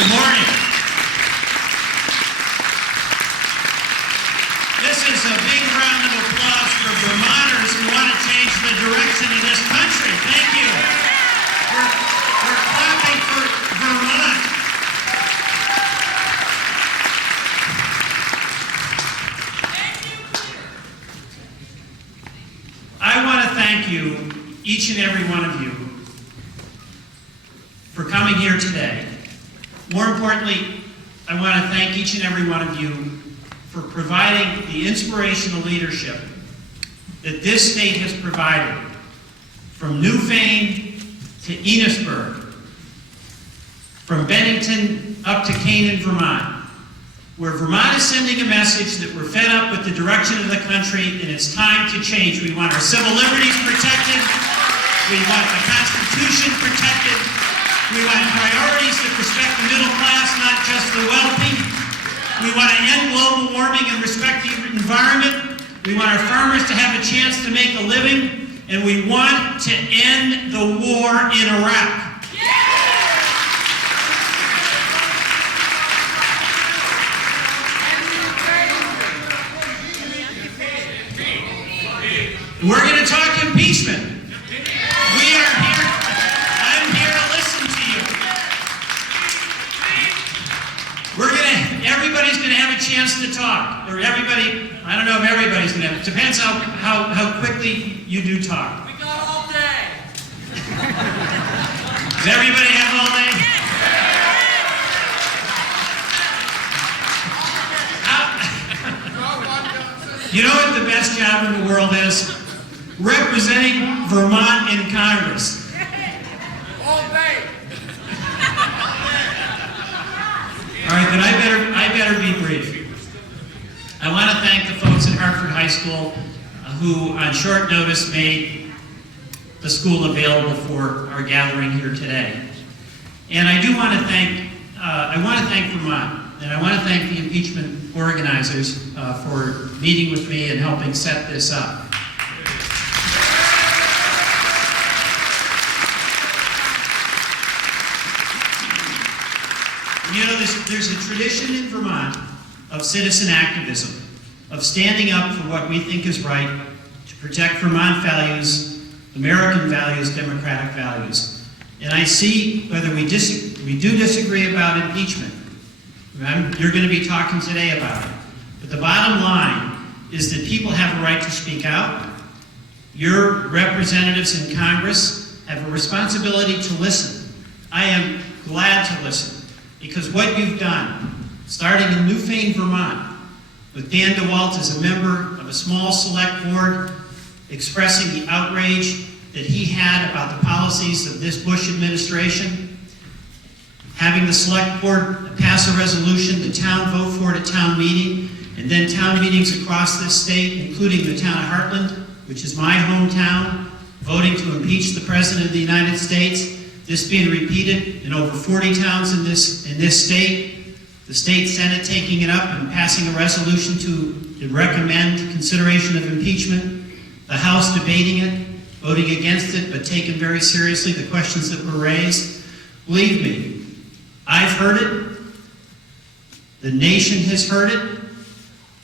Good morning. This is a big round of applause for Vermonters who want to change the direction of this country. Thank you. We're clapping for Vermont. I want to thank you, each and every one of you, for coming here today. More importantly, I want to thank each and every one of you for providing the inspirational leadership that this state has provided, from Newfane to Enosburg, from Bennington up to Canaan, Vermont, where Vermont is sending a message that we're fed up with the direction of the country and it's time to change. We want our civil liberties protected. We want the Constitution protected. We want priorities that respect the middle class, not just the wealthy. We want to end global warming and respect the environment. We want our farmers to have a chance to make a living. And we want to end the war in Iraq. We're going to talk impeachment. We are here. I'm here to listen to you. Everybody's going to have a chance to talk. Or everybody, I don't know if everybody's going to have. It depends how quickly you do talk. We got all day. Does everybody have all day? You know what the best job in the world is? Representing Vermont in Congress. All day. All right, then I better be brief. I want to thank the folks at Hartford High School who, on short notice, made the school available for our gathering here today. And I do want to thank, Vermont, and I want to thank the impeachment organizers for meeting with me and helping set this up. You know, there's a tradition in Vermont of citizen activism, of standing up for what we think is right, to protect Vermont values, American values, democratic values. And I see whether we do disagree about impeachment. You're going to be talking today about it. But the bottom line is that people have a right to speak out. Your representatives in Congress have a responsibility to listen. I am glad to listen. Because what you've done, starting in Newfane, Vermont, with Dan DeWalt as a member of a small select board, expressing the outrage that he had about the policies of this Bush administration, having the select board pass a resolution, the town vote for it at town meeting, and then town meetings across this state, including the town of Heartland, which is my hometown, voting to impeach the President of the United States. This being repeated in over 40 towns in this state, the state Senate taking it up and passing a resolution to recommend consideration of impeachment, the House debating it, voting against it, but taking very seriously the questions that were raised. Believe me, I've heard it, the nation has heard it,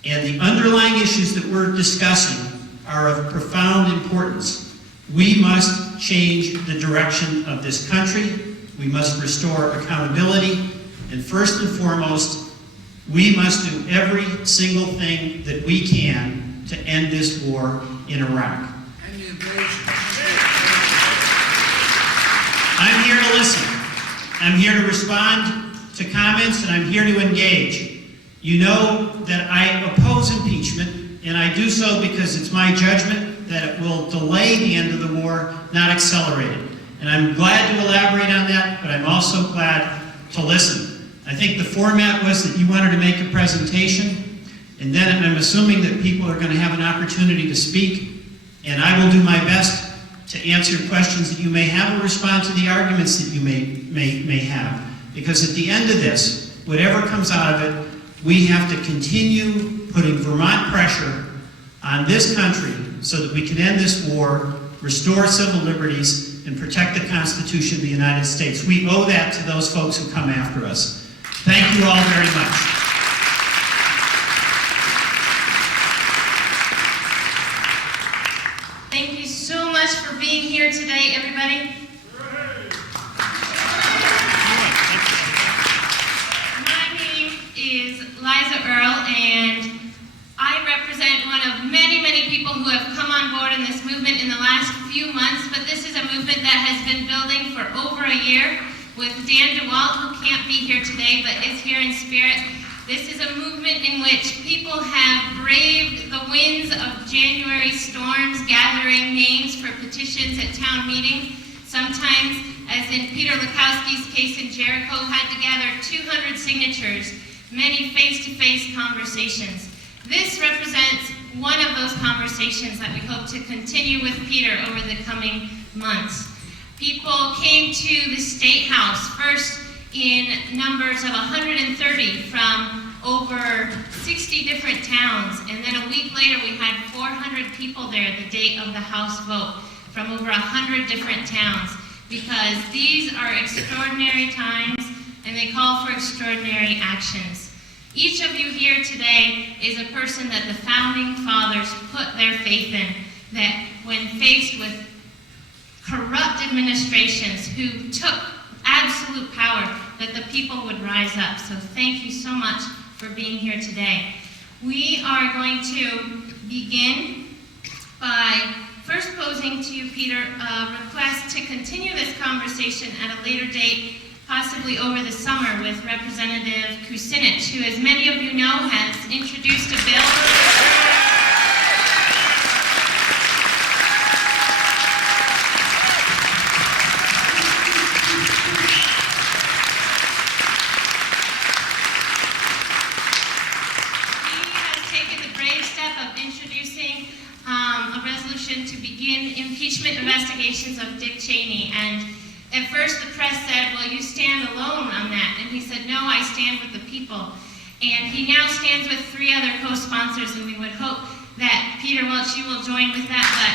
and the underlying issues that we're discussing are of profound importance. We must change the direction of this country. We must restore accountability. And first and foremost, we must do every single thing that we can to end this war in Iraq. I'm here to listen. I'm here to respond to comments, and I'm here to engage. You know that I oppose impeachment, and I do so because it's my judgment that it will delay the end of the war, not accelerate it. And I'm glad to elaborate on that, but I'm also glad to listen. I think the format was that you wanted to make a presentation, and then I'm assuming that people are going to have an opportunity to speak, and I will do my best to answer questions that you may have or respond to the arguments that you may have. Because at the end of this, whatever comes out of it, we have to continue putting Vermont pressure on this country so that we can end this war, restore civil liberties, and protect the Constitution of the United States. We owe that to those folks who come after us. Thank you all very much. Thank you so much for being here today, everybody. My name is Liza Earle, and I represent one of many, many people who have come on board in this movement in the last few months, but this is a movement that has been building for over a year with Dan DeWalt, who can't be here today, but is here in spirit. This is a movement in which people have braved the winds of January storms, gathering names for petitions at town meeting. Sometimes, as in Peter Lukowski's case in Jericho, had to gather 200 signatures, many face-to-face conversations. This represents one of those conversations that we hope to continue with Peter over the coming months. People came to the State House first in numbers of 130 from over 60 different towns, and then a week later we had 400 people there the date of the House vote from over 100 different towns, because these are extraordinary times and they call for extraordinary actions. Each of you here today is a person that the founding fathers put their faith in, that when faced with corrupt administrations who took absolute power, that the people would rise up. So thank you so much for being here today. We are going to begin by first posing to you, Peter, a request to continue this conversation at a later date, possibly over the summer, with Representative Kucinich, who, as many of you know, has introduced a bill. To begin impeachment investigations of Dick Cheney. And at first the press said, well, you stand alone on that. And he said, no, I stand with the people. And he now stands with 3 other co-sponsors, and we would hope that, Peter Welch, you will join with that.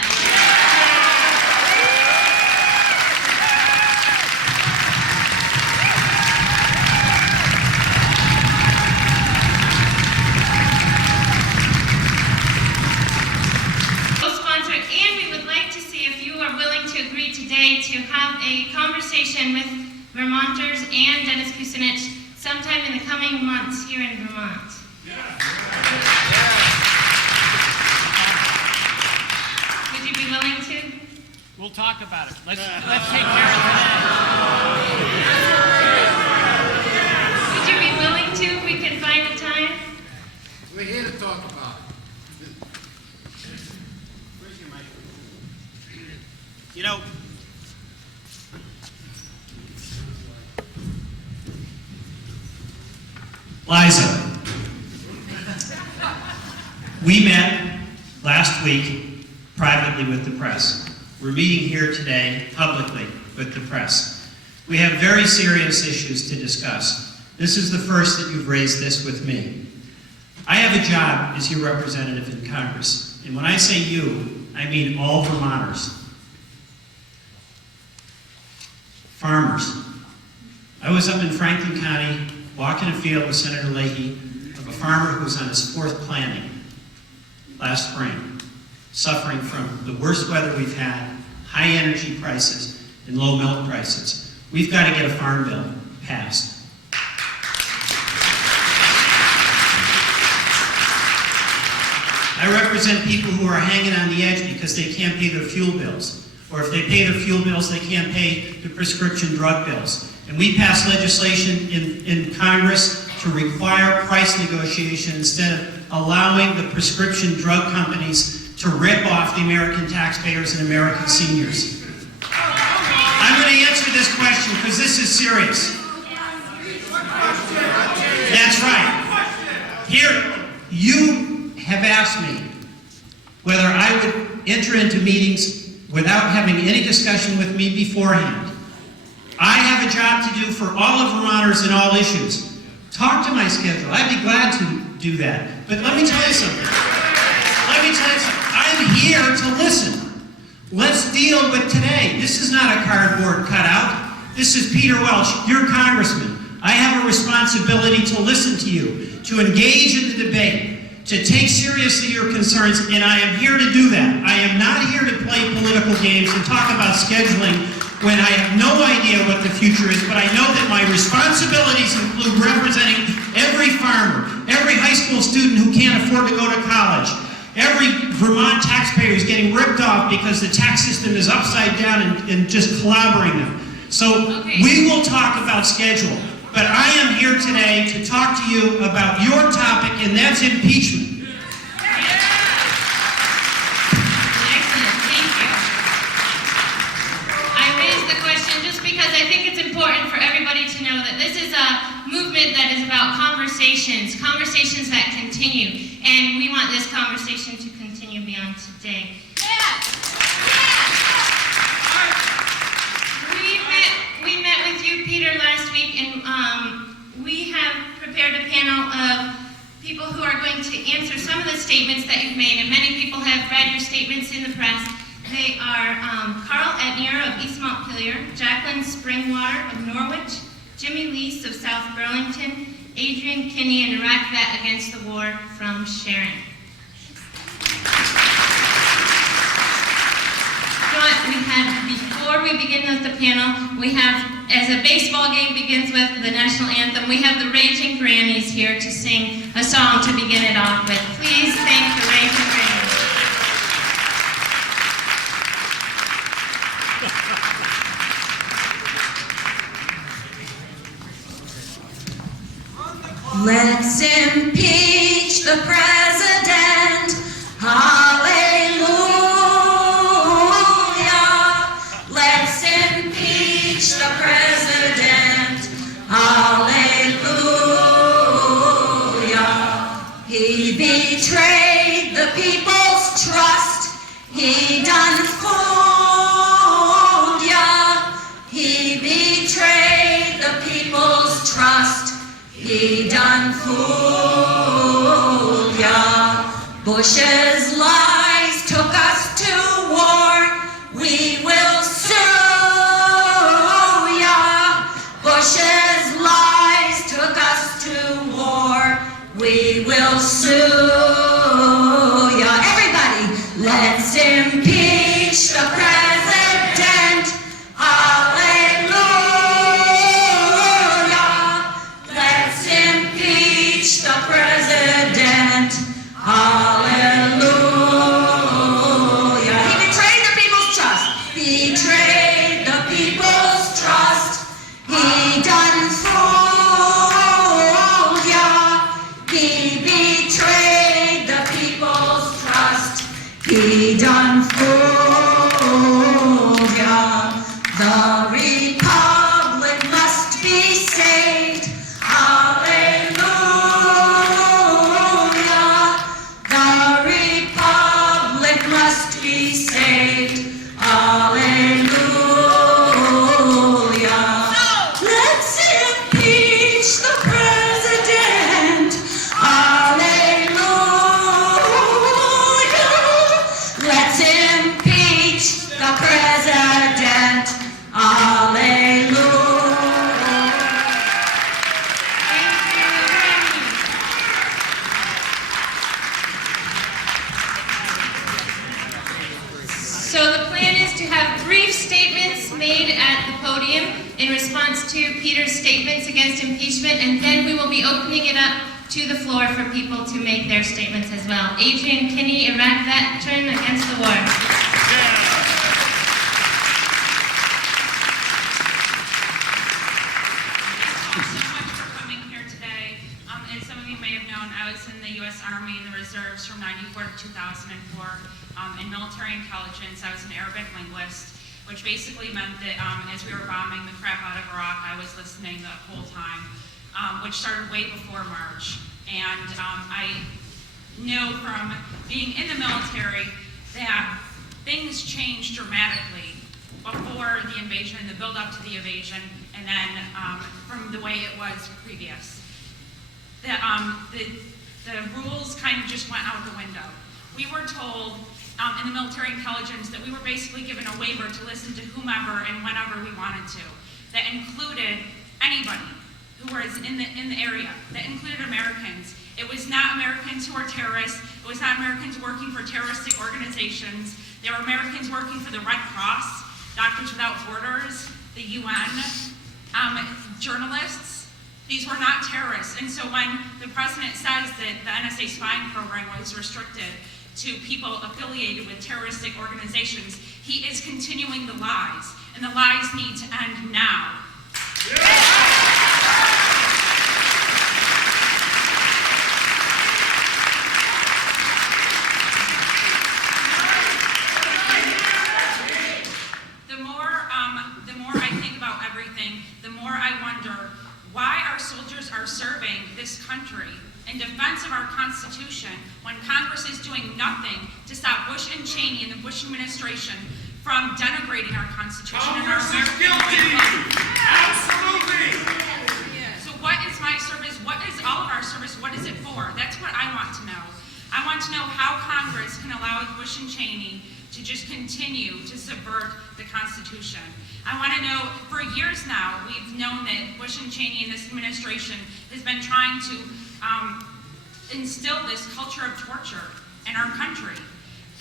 To have a conversation with Vermonters and Dennis Kucinich sometime in the coming months here in Vermont. Would you be willing to? We'll talk about it. Let's take care of that. Would you be willing to if we can find a time? We're here to talk about it. Where's your microphone? You know, Liza, we met last week privately with the press. We're meeting here today publicly with the press. We have very serious issues to discuss. This is the first that you've raised this with me. I have a job as your representative in Congress, and when I say you, I mean all Vermonters. Farmers. I was up in Franklin County walking a field with Senator Leahy of a farmer who was on his 4th planting last spring, suffering from the worst weather we've had, high energy prices, and low milk prices. We've got to get a farm bill passed. I represent people who are hanging on the edge because they can't pay their fuel bills. Or if they pay their fuel bills, they can't pay the prescription drug bills. And we passed legislation in Congress to require price negotiation instead of allowing the prescription drug companies to rip off the American taxpayers and American seniors. I'm going to answer this question because this is serious. That's right. Here, you have asked me whether I would enter into meetings without having any discussion with me beforehand. I have a job to do for all of Vermonters and all issues. Talk to my schedule. I'd be glad to do that. But let me tell you something. I'm here to listen. Let's deal with today. This is not a cardboard cutout. This is Peter Welch, your congressman. I have a responsibility to listen to you, to engage in the debate, to take seriously your concerns, and I am here to do that. I am not here to play political games and talk about scheduling when I have no idea what the future is, but I know that my responsibilities include representing every farmer, every high school student who can't afford to go to college, every Vermont taxpayer who's getting ripped off because the tax system is upside down and just clobbering them. So we will talk about schedule, but I am here today to talk to you about your topic, and that's impeachment. Excellent, thank you. I raised the question just because I think it's important for everybody to know that this is a movement that is about conversations that continue, and we want this conversation to continue beyond today. We met with you, Peter, last week, and we have prepared a panel of people who are going to answer some of the statements that you've made, and many people have read your statements in the press. They are Carl Etnier of East Montpelier, Jacqueline Springwater of Norwich, Jimmy Lease of South Burlington, Adrian Kinney, an Iraq vet against the war from Sharon. Before we begin with the panel, we have, as a baseball game begins with the national anthem, we have the Raging Grannies here to sing a song to begin it off with. Please thank the Raging Grannies. Let's impeach the president. Hallelujah. Let's impeach the president. Hallelujah. He betrayed the people's trust. He done fooled ya. He betrayed the people's trust. He done fooled ya. Bush's lies took us to war. We will sue ya. Bush's lies took us to war. We will sue ya. Everybody, let's impeach the president. Hallelujah. Let's impeach the president. Hallelujah. He betrayed the people's trust. Betrayed the people's trust. He done fooled ya. He betrayed the people's trust. He done fooled ya. The republic must be saved. Hallelujah. The republic must be saved. Hallelujah. Let's impeach the president. Hallelujah. Let's impeach the president. Hallelujah. So the plan is to have brief statements made at the podium in response to Peter's statements against impeachment, and then we will be opening it up to the floor for people to make their statements as well. Adrian Kinney, Iraq veteran against the war. Thank you so much for coming here today. As some of you may have known, I was in the U.S. Army in the reserves from '94 to 2004. In military intelligence, I was an Arabic linguist, which basically meant that as we were bombing the crap out of Iraq, I was listening the whole time, which started way before March. And I know from being in the military that things changed dramatically before the invasion, the build-up to the invasion, and then from the way it was previous. The rules kind of just went out the window. We were told in the military intelligence that we were basically given a waiver to listen to whomever and whenever we wanted to. That included anybody who were in the area. That included Americans. It was not Americans who were terrorists. It was not Americans working for terroristic organizations. They were Americans working for the Red Cross, Doctors Without Borders, the UN, journalists. These were not terrorists. And so when the president says that the NSA spying program was restricted to people affiliated with terroristic organizations, he is continuing the lies. And the lies need to end now. The more I think about everything, the more I wonder why our soldiers are serving this country in defense of our Constitution when Congress is doing nothing to stop Bush and Cheney and the Bush administration from denigrating our Constitution and our American way. Absolutely! So what is my service? What is all of our service? What is it for? That's what I want to know. I want to know how Congress can allow Bush and Cheney to just continue to subvert the Constitution. I want to know, for years now, we've known that Bush and Cheney and this administration has been trying to instill this culture of torture in our country.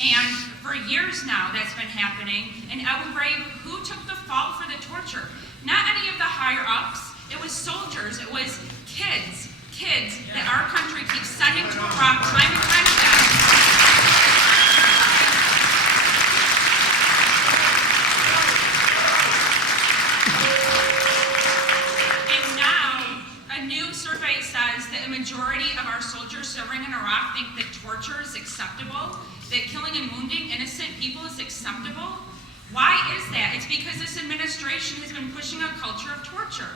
And for years now, that's been happening. In Abu Ghraib, who took the fall for the torture? Not any of the higher ups. It was soldiers. It was kids that our country keeps sending to Iraq time and time again. And now, a new survey says that a majority of our soldiers serving in Iraq think that torture is acceptable, that killing and wounding innocent people is acceptable. Why is that? It's because this administration has been pushing a culture of torture.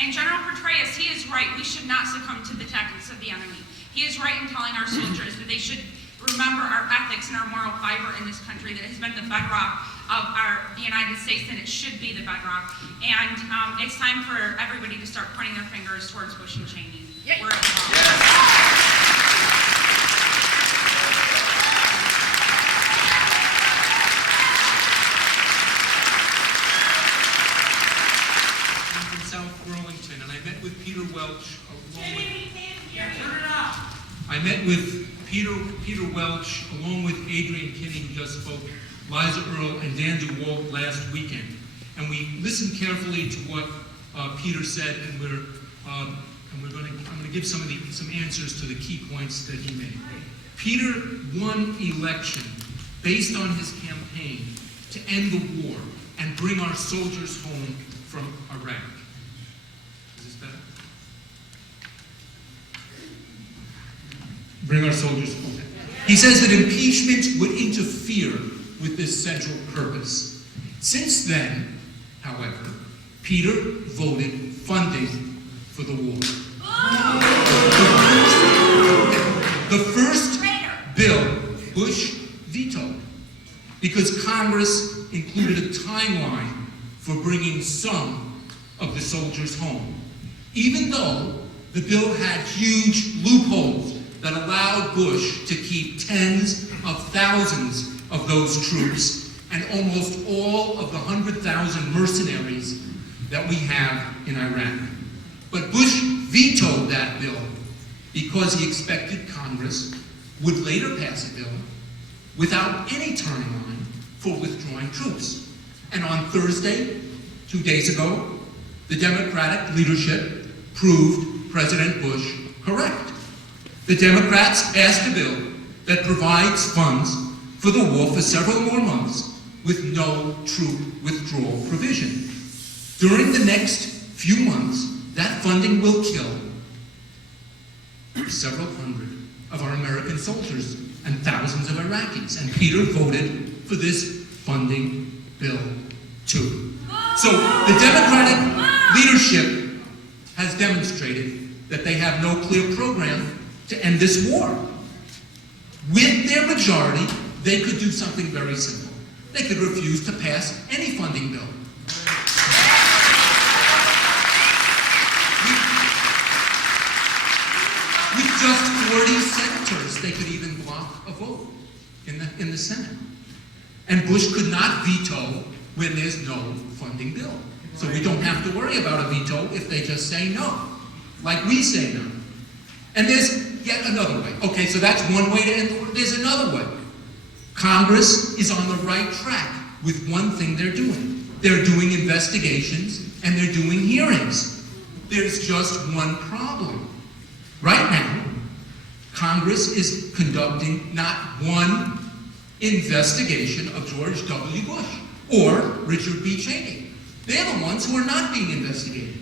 And General Petraeus, he is right. We should not succumb to the tactics of the enemy. He is right in telling our soldiers that they should remember our ethics and our moral fiber in this country that has been the bedrock of the United States, and it should be the bedrock. And it's time for everybody to start pointing their fingers towards Bush and Cheney. Where it belongs. And I met with Peter Welch along with Adrian Kinney, who just spoke, Liza Earle, and Dan DeWalt last weekend. And we listened carefully to what Peter said, and I'm going to give some answers to the key points that he made. Peter won election based on his campaign to end the war and bring our soldiers home from Iraq. Bring our soldiers home. He says that impeachment would interfere with this central purpose. Since then, however, Peter voted funding for the war. The first bill Bush vetoed because Congress included a timeline for bringing some of the soldiers home, even though the bill had huge loopholes that allowed Bush to keep tens of thousands of those troops and almost all of the 100,000 mercenaries that we have in Iraq. But Bush vetoed that bill because he expected Congress would later pass a bill without any timeline for withdrawing troops. And on Thursday, 2 days ago, the Democratic leadership proved President Bush correct. The Democrats passed a bill that provides funds for the war for several more months with no troop withdrawal provision. During the next few months, that funding will kill several hundred of our American soldiers and thousands of Iraqis. And Peter voted for this funding bill too. So the Democratic leadership has demonstrated that they have no clear program to end this war. With their majority, they could do something very simple. They could refuse to pass any funding bill. With just 40 senators, they could even block a vote in the Senate. And Bush could not veto when there's no funding bill. So we don't have to worry about a veto if they just say no. like we say no. And there's yet another way. Okay, so that's one way to end the war. There's another way. Congress is on the right track with one thing they're doing. They're doing investigations and they're doing hearings. There's just one problem. Right now, Congress is conducting not one investigation of George W. Bush or Richard B. Cheney. They're the ones who are not being investigated.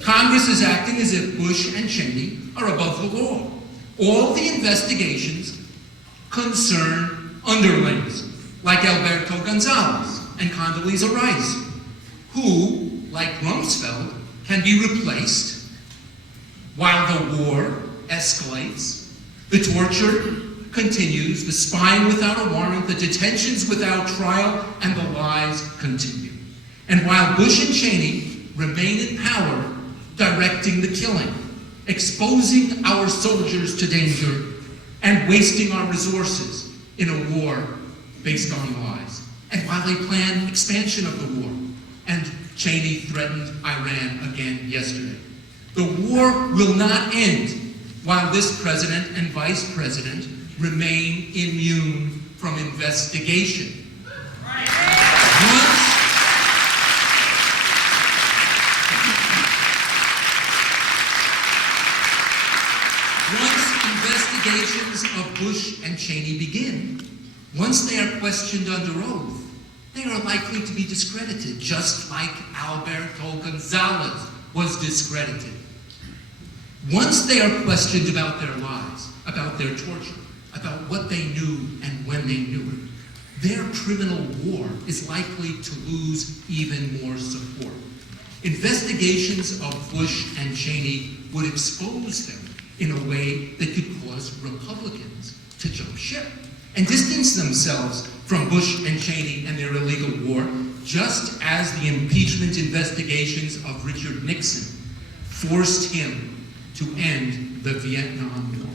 Congress is acting as if Bush and Cheney are above the law. All the investigations concern underlings, like Alberto Gonzales and Condoleezza Rice, who, like Rumsfeld, can be replaced while the war escalates, the torture continues, the spying without a warrant, the detentions without trial, and the lies continue. And while Bush and Cheney remain in power, directing the killing, exposing our soldiers to danger, and wasting our resources in a war based on lies. And while they plan expansion of the war, and Cheney threatened Iran again yesterday, the war will not end while this president and vice president remain immune from investigation. Once investigations of Bush and Cheney begin, once they are questioned under oath, they are likely to be discredited, just like Alberto Gonzales was discredited. Once they are questioned about their lies, about their torture, about what they knew and when they knew it, their criminal war is likely to lose even more support. Investigations of Bush and Cheney would expose them in a way that could cause Republicans to jump ship and distance themselves from Bush and Cheney and their illegal war, just as the impeachment investigations of Richard Nixon forced him to end the Vietnam War.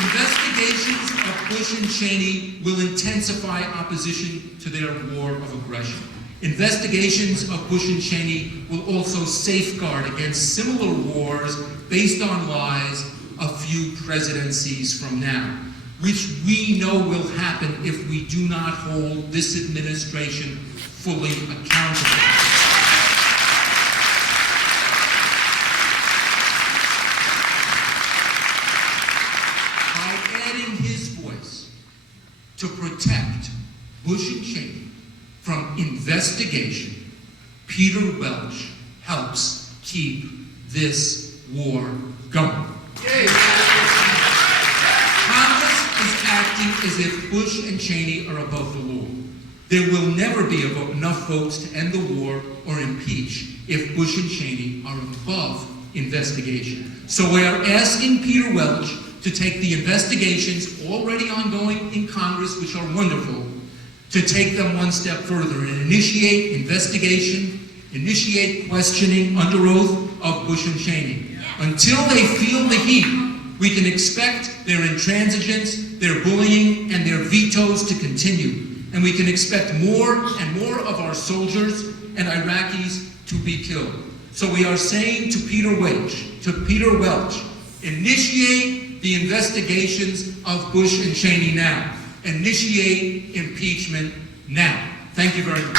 Investigations of Bush and Cheney will intensify opposition to their war of aggression. Investigations of Bush and Cheney will also safeguard against similar wars based on lies a few presidencies from now, which we know will happen if we do not hold this administration fully accountable. By adding his voice to protect Bush and Cheney from investigation, Peter Welch helps keep this war going. Congress is acting as if Bush and Cheney are above the law. There will never be enough votes to end the war or impeach if Bush and Cheney are above investigation. So we are asking Peter Welch to take the investigations already ongoing in Congress, which are wonderful, to take them one step further and initiate investigation, initiate questioning under oath of Bush and Cheney. Until they feel the heat, we can expect their intransigence, their bullying, and their vetoes to continue. And we can expect more and more of our soldiers and Iraqis to be killed. So we are saying to Peter Welch, initiate the investigations of Bush and Cheney now. Initiate impeachment now. Thank you very much.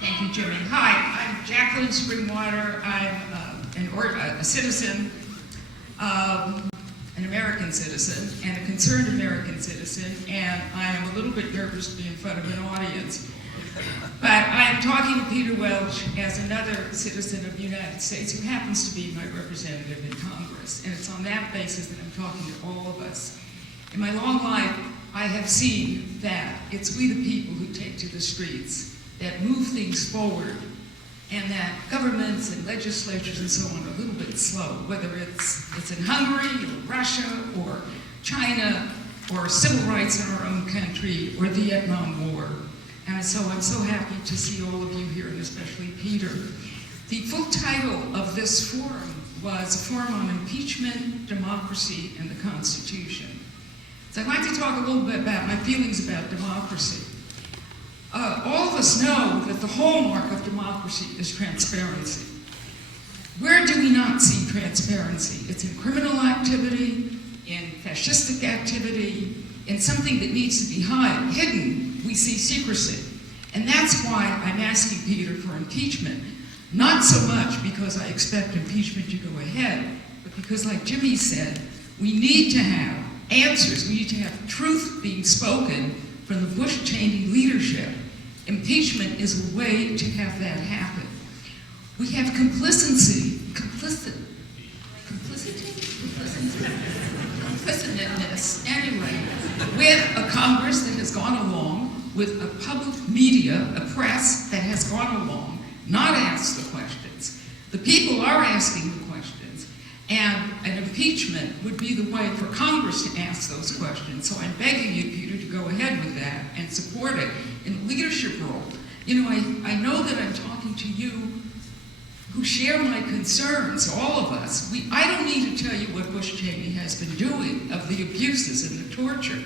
Thank you, Jimmy. Hi, I'm Jacqueline Springwater. I'm a citizen, an American citizen, and a concerned American citizen, and I am a little bit nervous to be in front of an audience. But I am talking to Peter Welch as another citizen of the United States who happens to be my representative in Congress, and it's on that basis that I'm talking to all of us. In my long life, I have seen that it's we the people who take to the streets, that move things forward, and that governments and legislatures and so on are a little bit slow, whether it's in Hungary or Russia or China or civil rights in our own country or the Vietnam War. And so I'm so happy to see all of you here, and especially Peter. The full title of this forum was a Forum on Impeachment, Democracy, and the Constitution. So I'd like to talk a little bit about my feelings about democracy. All of us know that the hallmark of democracy is transparency. Where do we not see transparency? It's in criminal activity, in fascistic activity, in something that needs to be hidden. We see secrecy. And that's why I'm asking Peter for impeachment. Not so much because I expect impeachment to go ahead, but because, like Jimmy said, we need to have answers. We need to have truth being spoken from the Bush-Cheney leadership. Impeachment is a way to have that happen. We have complicitness anyway, with a Congress that has gone along, with a public media, a press that has gone along, not asked the questions. The people are asking the questions, and an impeachment would be the way for Congress to ask those questions. So I'm begging you, Peter, to go ahead with that and support it in a leadership role. You know, I know that I'm talking to you who share my concerns, all of us. I don't need to tell you what Bush-Cheney has been doing, of the abuses and the torture.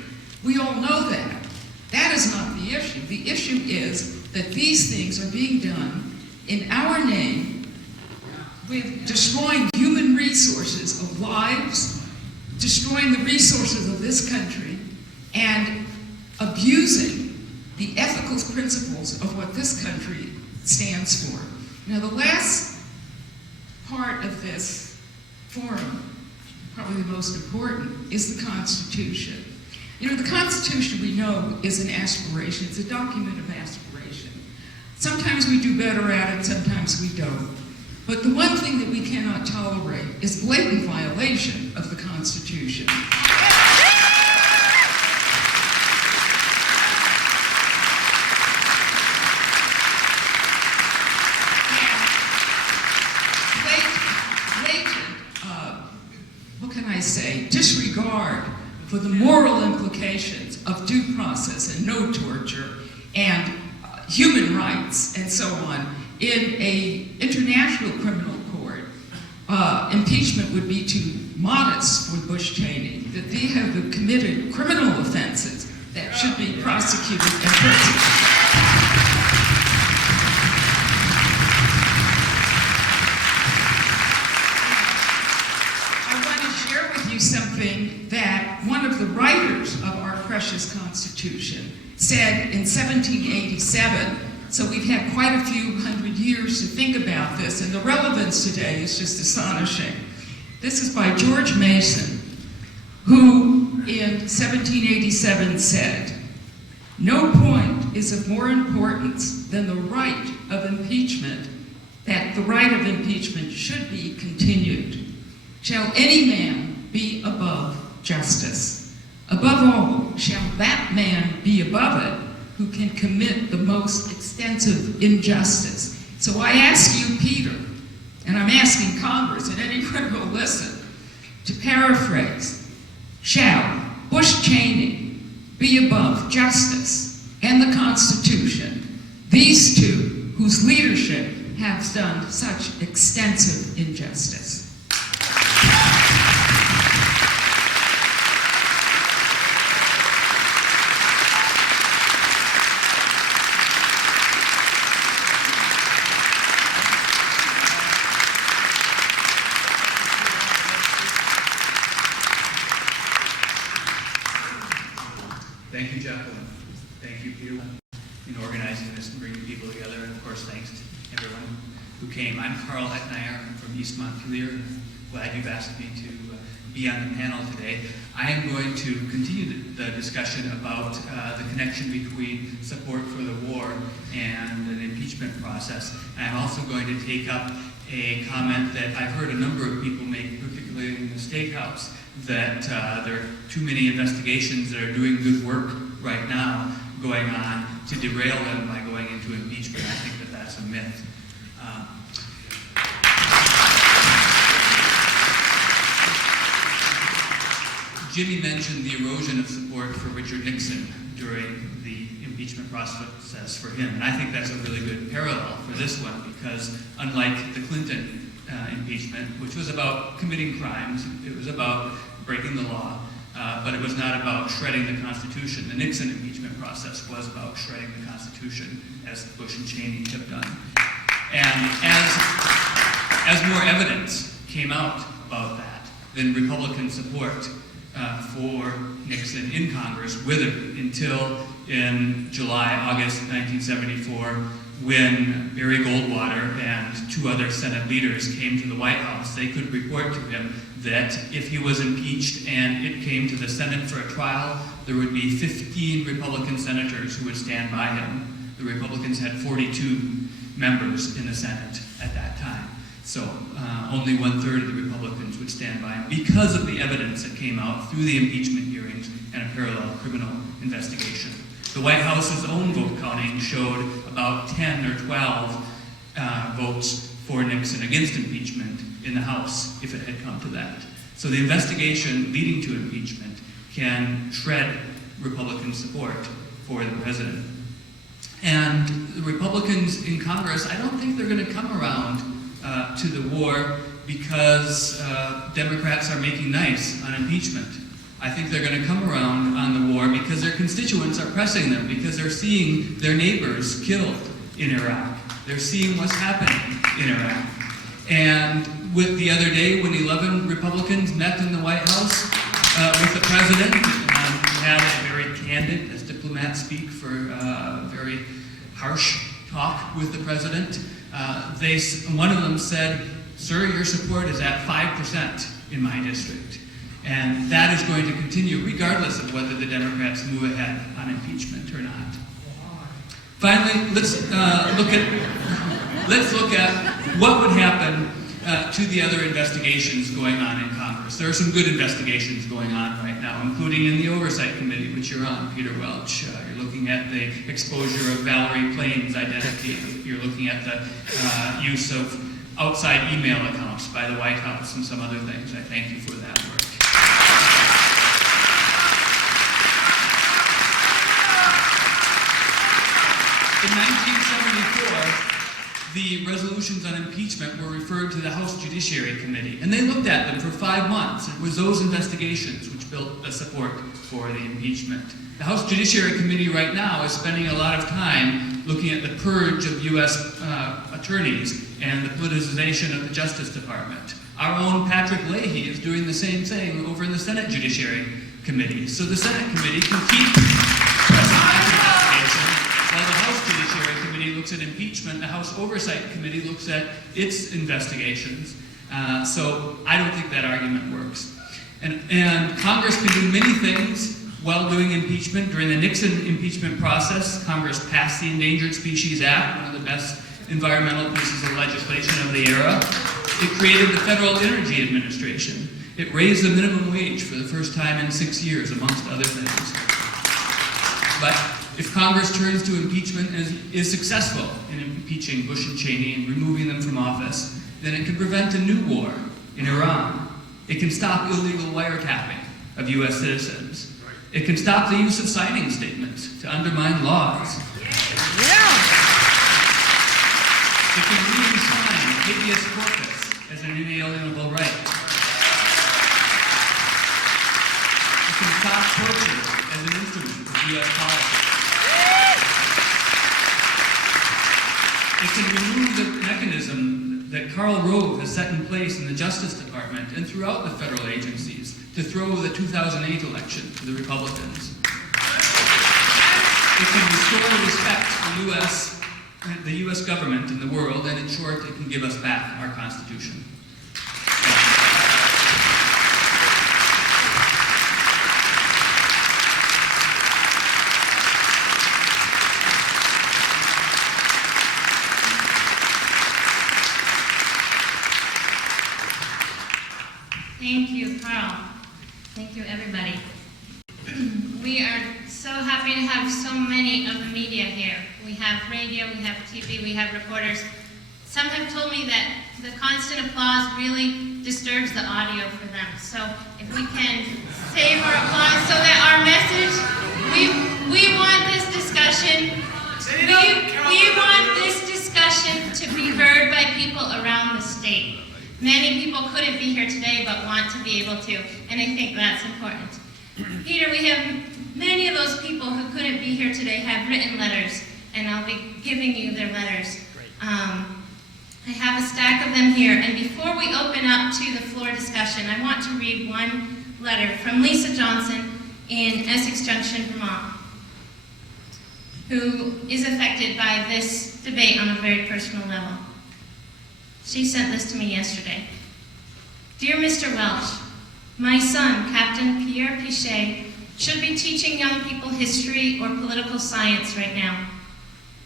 We all know that. That is not the issue. The issue is that these things are being done in our name, with destroying human resources of lives, destroying the resources of this country, and abusing the ethical principles of what this country stands for. Now, the last part of this forum, probably the most important, is the Constitution. You know, the Constitution, we know, is an aspiration. It's a document of aspiration. Sometimes we do better at it, sometimes we don't. But the one thing that we cannot tolerate is blatant violation of the Constitution. Disregard for the moral implications of due process and no torture and human rights and so on in an international criminal court. Impeachment would be too modest for Bush-Cheney, that they have committed criminal offenses that should be prosecuted and persecuted. Something that one of the writers of our precious Constitution said in 1787. So we've had quite a few hundred years to think about this, and the relevance today is just astonishing. This is by George Mason, who in 1787 said, "No point is of more importance than the right of impeachment, that the right of impeachment should be continued. Shall any man be above justice? Above all, shall that man be above it who can commit the most extensive injustice." So I ask you, Peter, and I'm asking Congress and anyone who will listen, to paraphrase, shall Bush-Cheney be above justice and the Constitution, these two whose leadership has done such extensive injustice? Thank you, Jacqueline. Thank you, Peter, in organizing this and bringing people together. And of course, thanks to everyone who came. I'm Carl Hetmeyer. I'm from East Montpelier. I'm glad you've asked me to be on the panel today. I am going to continue the discussion about the connection between support for the war and an impeachment process. I'm also going to take up a comment that I've heard a number of people make, particularly in the State House, that there are too many investigations that are doing good work right now going on to derail them by going into impeachment. I think that that's a myth. Jimmy mentioned the erosion of support for Richard Nixon during the impeachment process for him. And I think that's a really good parallel for this one, because unlike the Clinton impeachment, which was about committing crimes, it was about breaking the law, but it was not about shredding the Constitution. The Nixon impeachment process was about shredding the Constitution, as Bush and Cheney have done. And as more evidence came out about that, then Republican support for Nixon in Congress withered until in July, August 1974, when Barry Goldwater and two other Senate leaders came to the White House. They could report to him that if he was impeached and it came to the Senate for a trial, there would be 15 Republican senators who would stand by him. The Republicans had 42 members in the Senate at that time. So only 1/3 of the Republicans would stand by him because of the evidence that came out through the impeachment hearings and a parallel criminal investigation. The White House's own vote counting showed about 10 or 12 votes for Nixon against impeachment in the House if it had come to that. So the investigation leading to impeachment can shred Republican support for the president. And the Republicans in Congress, I don't think they're going to come around to the war because Democrats are making nice on impeachment. I think they're going to come around on the war because their constituents are pressing them, because they're seeing their neighbors killed in Iraq. They're seeing what's happening in Iraq. And with the other day, when 11 Republicans met in the White House with the president, had a very candid, as diplomats speak, for very harsh talk with the president, one of them said, "Sir, your support is at 5% in my district." And that is going to continue regardless of whether the Democrats move ahead on impeachment or not. Finally, let's look at what would happen to the other investigations going on in Congress. There are some good investigations going on right now, including in the Oversight Committee, which you're on, Peter Welch. You're looking at the exposure of Valerie Plain's identity. You're looking at the use of outside email accounts by the White House and some other things. I thank you for that work. In 1974, the resolutions on impeachment were referred to the House Judiciary Committee, and they looked at them for 5 months. It was those investigations which built the support for the impeachment. The House Judiciary Committee right now is spending a lot of time looking at the purge of U.S. attorneys and the politicization of the Justice Department. Our own Patrick Leahy is doing the same thing over in the Senate Judiciary Committee. So the Senate Committee can keep pressing that investigation, while the House Judiciary Committee looks at impeachment. The House Oversight Committee looks at its investigations. So I don't think that argument works. And Congress can do many things while doing impeachment. During the Nixon impeachment process, Congress passed the Endangered Species Act, one of the best environmental pieces of legislation of the era. It created the Federal Energy Administration. It raised the minimum wage for the first time in 6 years, amongst other things. But if Congress turns to impeachment and is successful in impeaching Bush and Cheney and removing them from office, then it can prevent a new war in Iran. It can stop illegal wiretapping of U.S. citizens. It can stop the use of signing statements to undermine laws. It can re-enshrine habeas corpus as an inalienable right. It can stop torture as an instrument of U.S. policy. It can remove the mechanism that Karl Rove has set in place in the Justice Department and throughout the federal agencies to throw the 2008 election to the Republicans. It can restore respect for the U.S. government and the world, and in short, it can give us back our Constitution. Thank you, Carl. Thank you, everybody. We are so happy to have so many of the media here. We have radio, we have TV, we have reporters. Some have told me that the constant applause really disturbs the audio for them. So if we can favor applause so that our message, we want this discussion, we want this discussion to be heard by people around the state. Many people couldn't be here today but want to be able to, and I think that's important. Peter, we have many of those people who couldn't be here today have written letters, and I'll be giving you their letters. I have a stack of them here, and before we open up to the floor discussion, I want to read one letter from Lisa Johnson in Essex Junction, Vermont, who is affected by this debate on a very personal level. She sent this to me yesterday. Dear Mr. Welch, my son, Captain Pierre Pichet, should be teaching young people history or political science right now.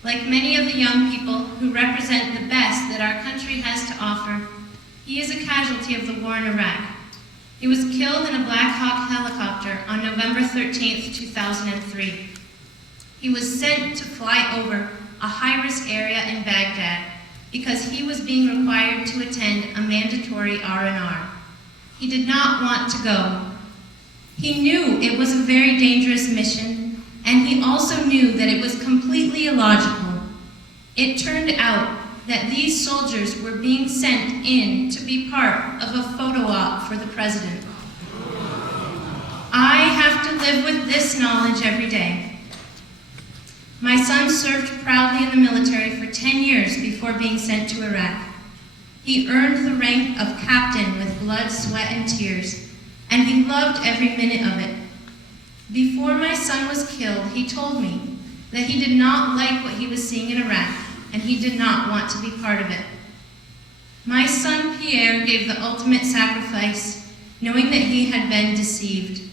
Like many of the young people who represent the best that our country has to offer, he is a casualty of the war in Iraq. He was killed in a Black Hawk helicopter on November 13th, 2003. He was sent to fly over a high-risk area in Baghdad because he was being required to attend a mandatory R&R. He did not want to go. He knew it was a very dangerous mission, and he also knew that it was completely illogical. It turned out that these soldiers were being sent in to be part of a photo op for the president. I have to live with this knowledge every day. My son served proudly in the military for 10 years before being sent to Iraq. He earned the rank of captain with blood, sweat, and tears, and he loved every minute of it. Before my son was killed, he told me that he did not like what he was seeing in Iraq, and he did not want to be part of it. My son Pierre gave the ultimate sacrifice, knowing that he had been deceived.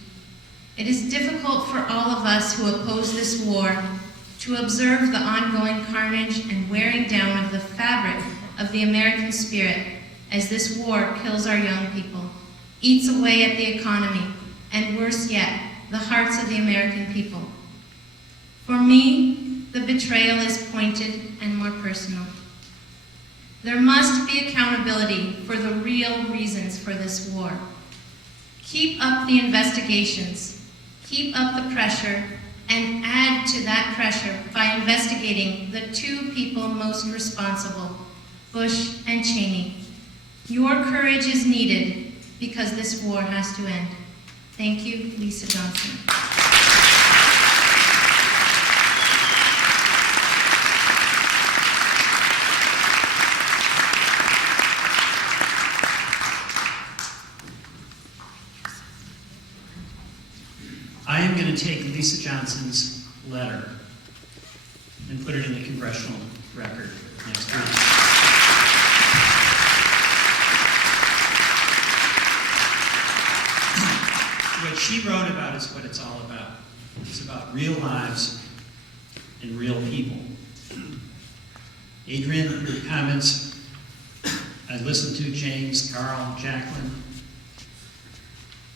It is difficult for all of us who oppose this war to observe the ongoing carnage and wearing down of the fabric of the American spirit as this war kills our young people, eats away at the economy, and worse yet, the hearts of the American people. For me, the betrayal is pointed and more personal. There must be accountability for the real reasons for this war. Keep up the investigations, keep up the pressure, and add to that pressure by investigating the two people most responsible, Bush and Cheney. Your courage is needed because this war has to end. Thank you, Lisa Johnson. I am going to take Lisa Johnson's letter and put it in the congressional record next week. What she wrote about is what it's all about. It's about real lives and real people. Adrian, your comments, I listened to James, Carl, Jacqueline,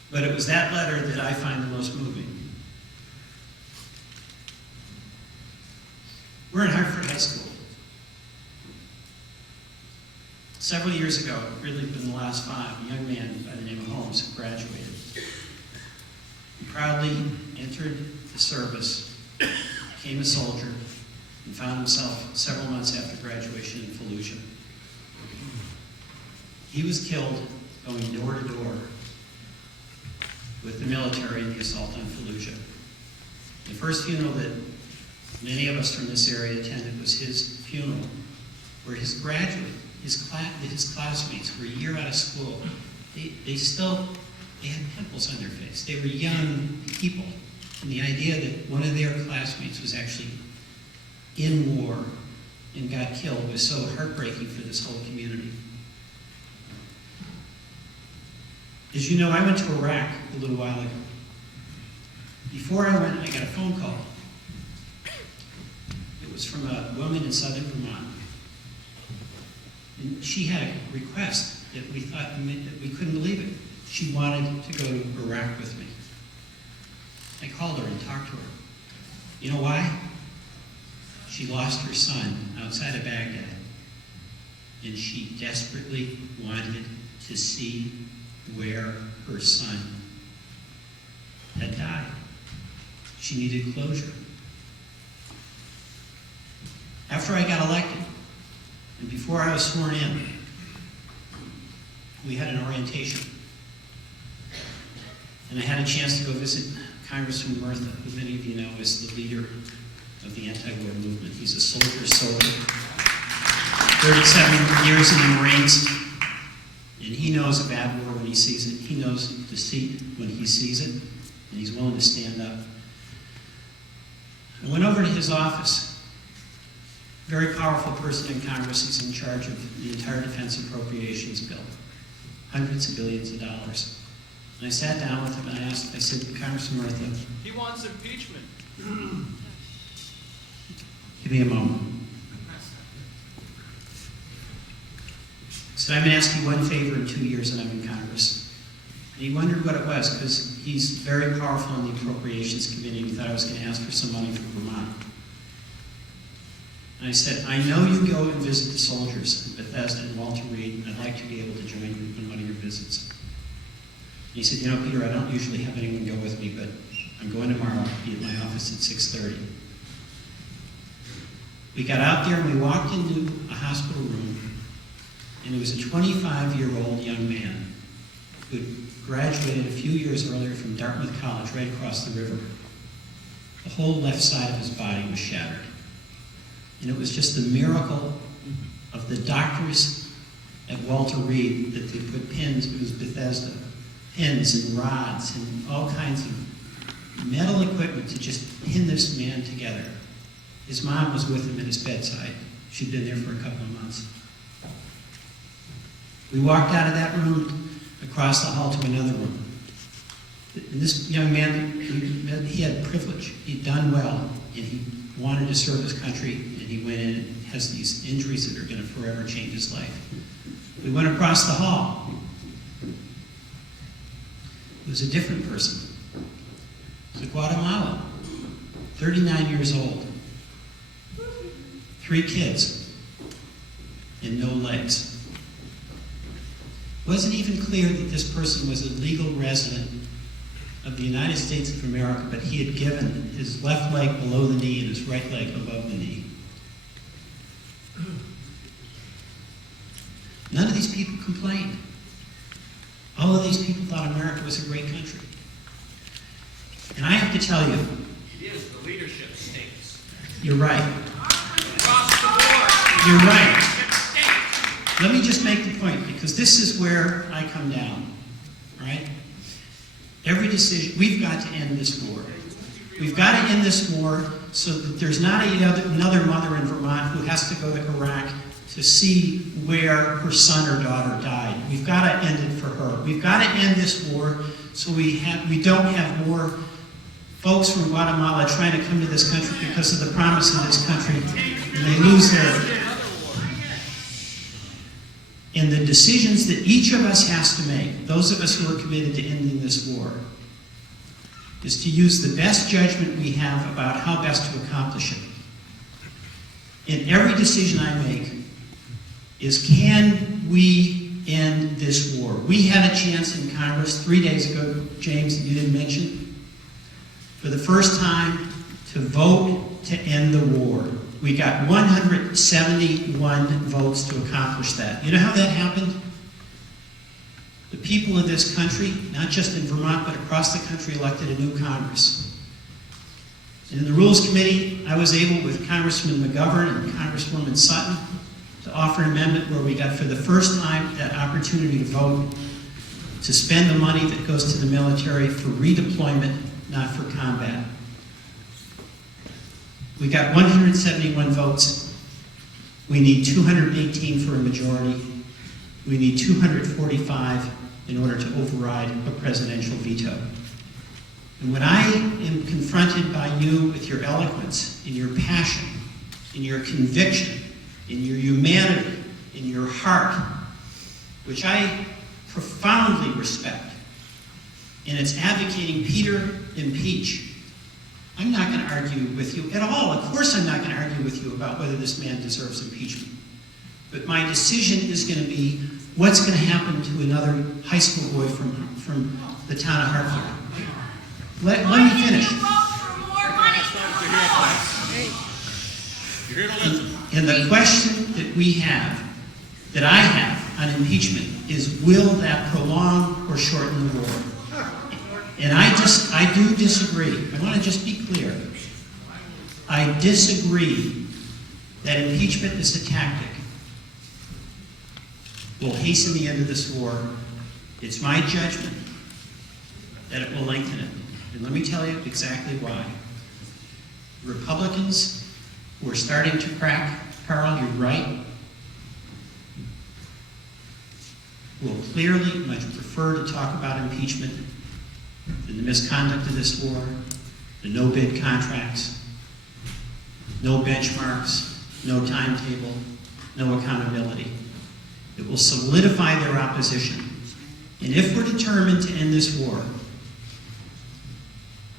but it was that letter that I find the most moving. We're in Hartford High School. Several years ago, really within the last 5, a young man by the name of Holmes graduated. He proudly entered the service, became a soldier, and found himself several months after graduation in Fallujah. He was killed going door to door with the military in the assault on Fallujah. The first funeral that many of us from this area attended was his funeral, where his classmates were a year out of school. They had pimples on their face. They were young people. And the idea that one of their classmates was actually in war and got killed was so heartbreaking for this whole community. As you know, I went to Iraq a little while ago. Before I went, I got a phone call. It was from a woman in southern Vermont. And she had a request that we thought that we couldn't believe it. She wanted to go to Iraq with me. I called her and talked to her. You know why? She lost her son outside of Baghdad, and she desperately wanted to see where her son She needed closure. After I got elected, and before I was sworn in, we had an orientation. And I had a chance to go visit Congressman Murtha, who many of you know is the leader of the anti-war movement. He's a soldier, 37 years in the Marines, and he knows a bad war when he sees it. He knows deceit when he sees it, and he's willing to stand up. I went over to his office. Very powerful person in Congress. He's in charge of the entire defense appropriations bill. Hundreds of billions of dollars. And I sat down with him and I said, Congressman Murtha, He wants impeachment. give me a moment. So I'm going to ask you one favor in 2 years that I'm in Congress. And he wondered what it was, because he's very powerful in the Appropriations Committee, and he thought I was going to ask for some money for Vermont. And I said, I know you go and visit the soldiers in Bethesda and Walter Reed, and I'd like to be able to join you in one of your visits. And he said, you know, Peter, I don't usually have anyone go with me, but I'm going tomorrow. I'll be at my office at 6:30. We got out there and we walked into a hospital room, and it was a 25-year-old young man who had graduated a few years earlier from Dartmouth College right across the river. The whole left side of his body was shattered. And it was just the miracle of the doctors at Walter Reed that they put pins, it was Bethesda, pins and rods and all kinds of metal equipment to just pin this man together. His mom was with him at his bedside. She'd been there for a couple of months. We walked out of that room, across the hall to another room. And this young man, he had privilege. He'd done well, and he wanted to serve his country, and he went in and has these injuries that are going to forever change his life. We went across the hall. It was a different person. It was a Guatemalan, 39 years old, 3 kids, and no legs. It wasn't even clear that this person was a legal resident of the United States of America, but he had given his left leg below the knee and his right leg above the knee. None of these people complained. All of these people thought America was a great country. And I have to tell you, It is. The leadership stinks. you're right. Across the board. You're right. It stinks. Let me just make the point, because this is where I come down, all right? Every decision, we've got to end this war. We've got to end this war so that there's not another mother in Vermont who has to go to Iraq to see where her son or daughter died. We've got to end it for her. We've got to end this war so we don't have more folks from Guatemala trying to come to this country because of the promise of this country, and they lose their... And the decisions that each of us has to make, those of us who are committed to ending this war, is to use the best judgment we have about how best to accomplish it. And every decision I make is, can we end this war? We had a chance in Congress 3 days ago, James, that you didn't mention, for the first time to vote to end the war. We got 171 votes to accomplish that. You know how that happened? The people of this country, not just in Vermont, but across the country, elected a new Congress. And in the Rules Committee, I was able, with Congressman McGovern and Congresswoman Sutton, to offer an amendment where we got, for the first time, that opportunity to vote to spend the money that goes to the military for redeployment, not for combat. We got 171 votes. We need 218 for a majority. We need 245 in order to override a presidential veto. And when I am confronted by you with your eloquence, in your passion, in your conviction, in your humanity, in your heart, which I profoundly respect, and it's advocating Peter impeach, I'm not going to argue with you at all. Of course I'm not going to argue with you about whether this man deserves impeachment. But my decision is going to be what's going to happen to another high school boy from the town of Hartford. Let me finish. Why didn't you vote for more And the question that we have, that I have on impeachment, is will that prolong or shorten the war? And I do disagree. I want to just be clear. I disagree that impeachment is a tactic. Will hasten the end of this war. It's my judgment that it will lengthen it. And let me tell you exactly why. Republicans who are starting to crack, Carl, you're right, will clearly much prefer to talk about impeachment than the misconduct of this war, the no-bid contracts, no benchmarks, no timetable, no accountability. It will solidify their opposition. And if we're determined to end this war,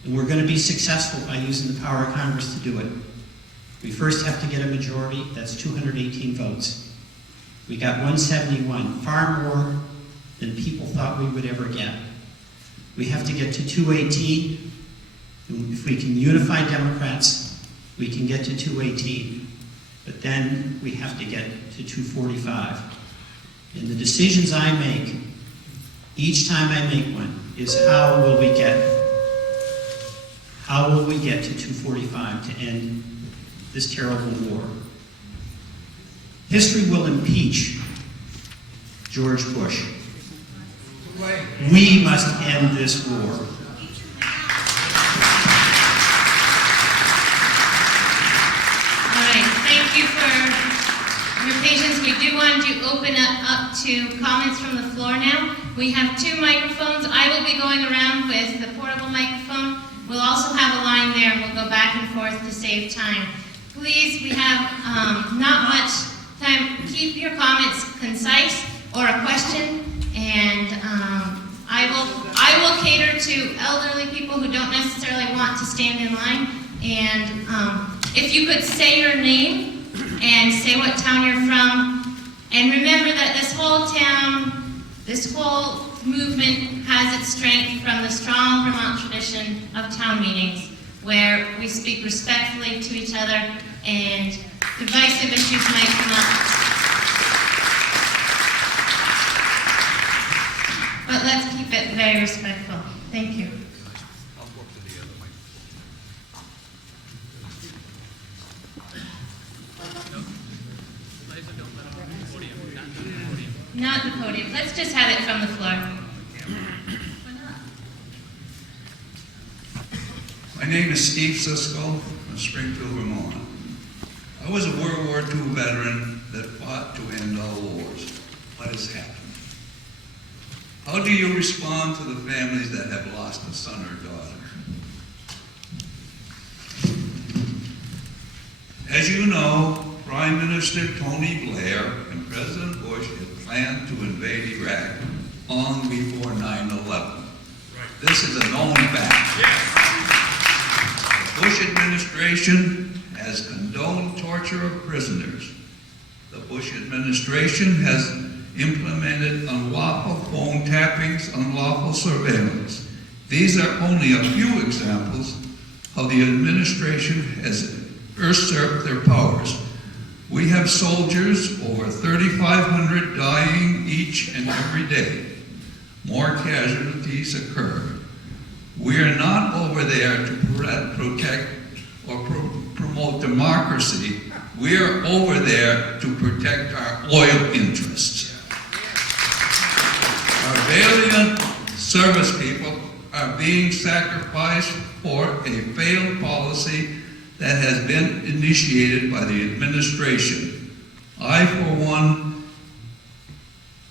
and we're going to be successful by using the power of Congress to do it, we first have to get a majority. That's 218 votes. We got 171, far more than people thought we would ever get. We have to get to 218. And if we can unify Democrats, we can get to 218. But then we have to get to 245. And the decisions I make, each time I make one, is how will we get to 245 to end this terrible war? History will impeach George Bush. We must end this war. All right, thank you for your patience. We do want to open it up to comments from the floor now. We have 2 microphones. I will be going around with the portable microphone. We'll also have a line there, and we'll go back and forth to save time. Please, we have not much time. Keep your comments concise or a question, and I will cater to elderly people who don't necessarily want to stand in line. And if you could say your name and say what town you're from, and remember that this whole town, this whole movement has its strength from the strong Vermont tradition of town meetings, where we speak respectfully to each other and divisive issues might come up. But let's keep it very respectful. Thank you. Not the podium. Let's just have it from the floor. My name is Steve Siskel from Springfield, Vermont. I was a World War II veteran that fought to end all wars. What has happened? How do you respond to the families that have lost a son or daughter? As you know, Prime Minister Tony Blair and President Bush had planned to invade Iraq long before 9/11. This is a known fact. The Bush administration has condoned torture of prisoners. The Bush administration has implemented unlawful phone tappings, unlawful surveillance. These are only a few examples how the administration has usurped their powers. We have soldiers, over 3,500, dying each and every day. More casualties occur. We are not over there to protect or promote democracy. We are over there to protect our oil interests. Our valiant service people are being sacrificed for a failed policy that has been initiated by the administration. I, for one,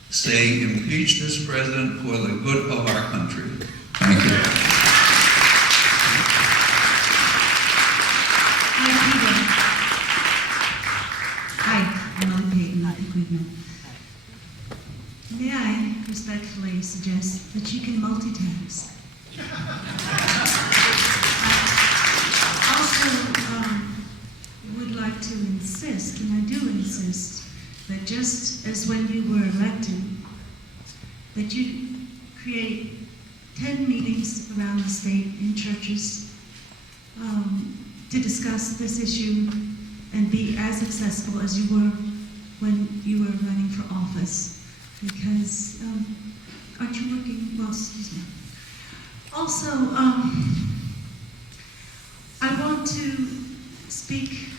say impeach this president for the good of our country. Thank you. Hi, I'm Ellen Payton. I think we've met. May I respectfully suggest that you can multitask? Would like to insist, and I do insist, that just as when you were elected, that you create 10 meetings around the state in churches to discuss this issue and be as accessible as you were when you were running for office. Because, aren't you working? Well, excuse me. Also, I want to speak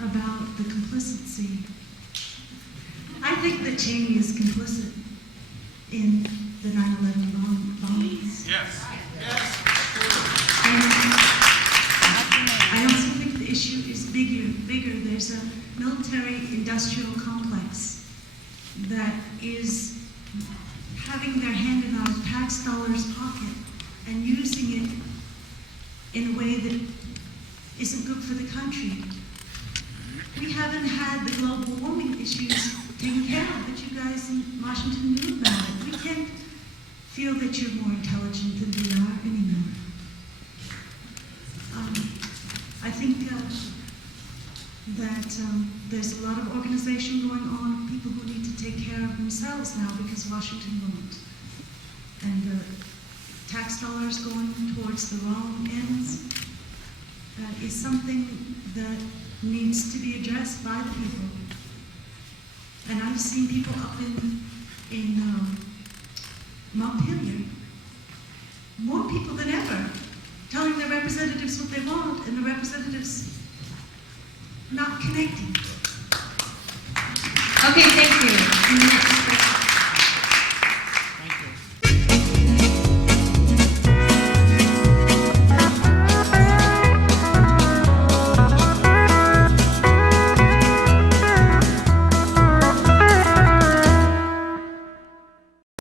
about the complicity. I think that Cheney is complicit in the 9/11 bombings. Yes. And I also think the issue is bigger. There's a military-industrial complex that is having their hand in our tax dollars' pocket and using it in a way that isn't good for the country. We haven't had the global warming issues taken care of, but you guys in Washington knew about it. We can't feel that you're more intelligent than we are anymore. I think that there's a lot of organization going on, people who need to take care of themselves now because Washington won't. And the tax dollars going towards the wrong ends is something that needs to be addressed by the people. And I've seen people up in Montpelier, more people than ever, telling their representatives what they want, and the representatives not connecting. Okay, thank you.